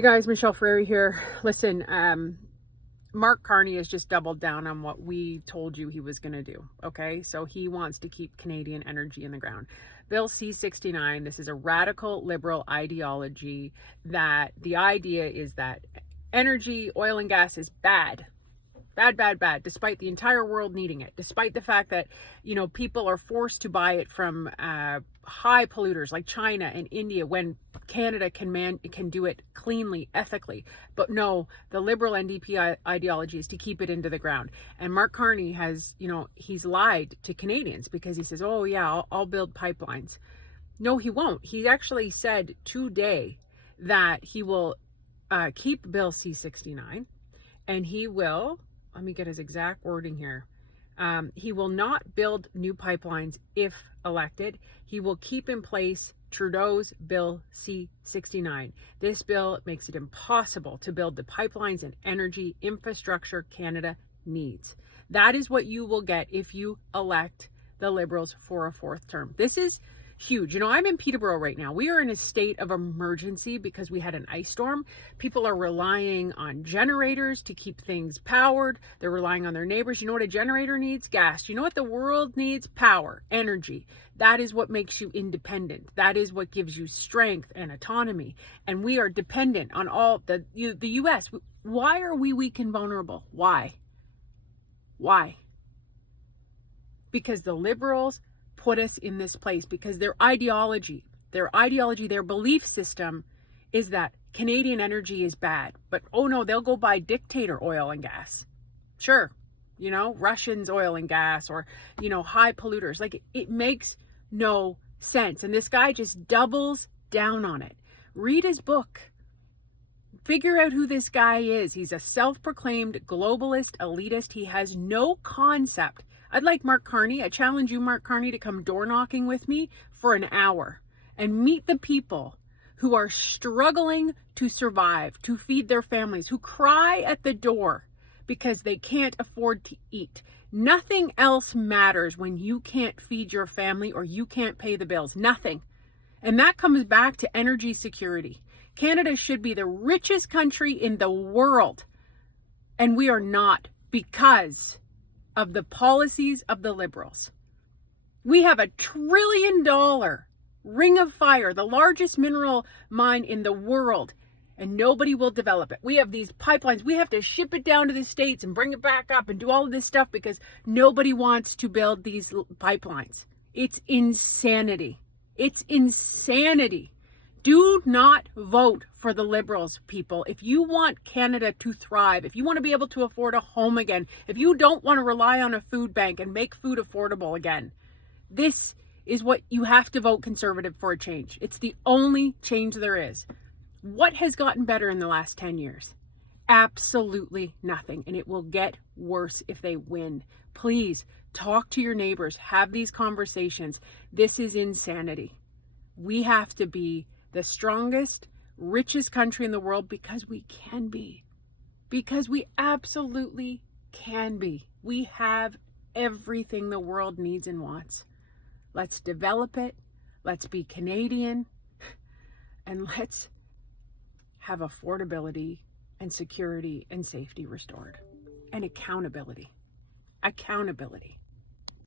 Hey guys, Michelle Ferreri here. Listen, Mark Carney has just doubled down on what we told you he was going to do. Okay, so he wants to keep Canadian energy in the ground. Bill C-69, this is a radical liberal ideology that the idea is that energy, oil and gas is bad. Bad, despite the entire world needing it, despite the fact that, people are forced to buy it from high polluters like China and India when Canada can do it cleanly, ethically. But no, the liberal NDP ideology is to keep it into the ground. And Mark Carney has, he's lied to Canadians because he says, oh yeah, I'll build pipelines. No, he won't. He actually said today that he will keep Bill C-69 and he will, let me get his exact wording here. He will not build new pipelines if elected. He will keep in place Trudeau's Bill C-69. This bill makes it impossible to build the pipelines and energy infrastructure Canada needs. That is what you will get if you elect the Liberals for a fourth term. This is huge. I'm in Peterborough right now. We are in a state of emergency because we had an ice storm. People are relying on generators to keep things powered. They're relying on their neighbors. You know what a generator needs? Gas. You know what the world needs? Power, energy. That is what makes you independent. That is what gives you strength and autonomy. And we are dependent on all the U.S. Why are we weak and vulnerable? Why? Because the Liberals put us in this place, because their ideology, their belief system is that Canadian energy is bad. But oh no, they'll go buy dictator oil and gas. Sure, Russians oil and gas, or high polluters. Like, it makes no sense. And this guy just doubles down on it. Read his book. Figure out who this guy is. He's a self-proclaimed globalist elitist. He has no concept. I'd like Mark Carney, I challenge you, Mark Carney, to come door knocking with me for an hour and meet the people who are struggling to survive, to feed their families, who cry at the door because they can't afford to eat. Nothing else matters when you can't feed your family or you can't pay the bills. Nothing. And that comes back to energy security. Canada should be the richest country in the world, and we are not, because of the policies of the Liberals. We have $1 trillion ring of fire, the largest mineral mine in the world, and nobody will develop it. We have these pipelines. We have to ship it down to the States and bring it back up and do all of this stuff because nobody wants to build these pipelines. It's insanity. It's insanity. Do not vote for the Liberals, people. If you want Canada to thrive, if you want to be able to afford a home again, if you don't want to rely on a food bank and make food affordable again, this is what you have to vote Conservative for a change. It's the only change there is. What has gotten better in the last 10 years? Absolutely nothing. And it will get worse if they win. Please talk to your neighbors. Have these conversations. This is insanity. We have to be the strongest, richest country in the world because we can be. Because we absolutely can be. We have everything the world needs and wants. Let's develop it. Let's be Canadian. And let's have affordability and security and safety restored. And accountability. Accountability.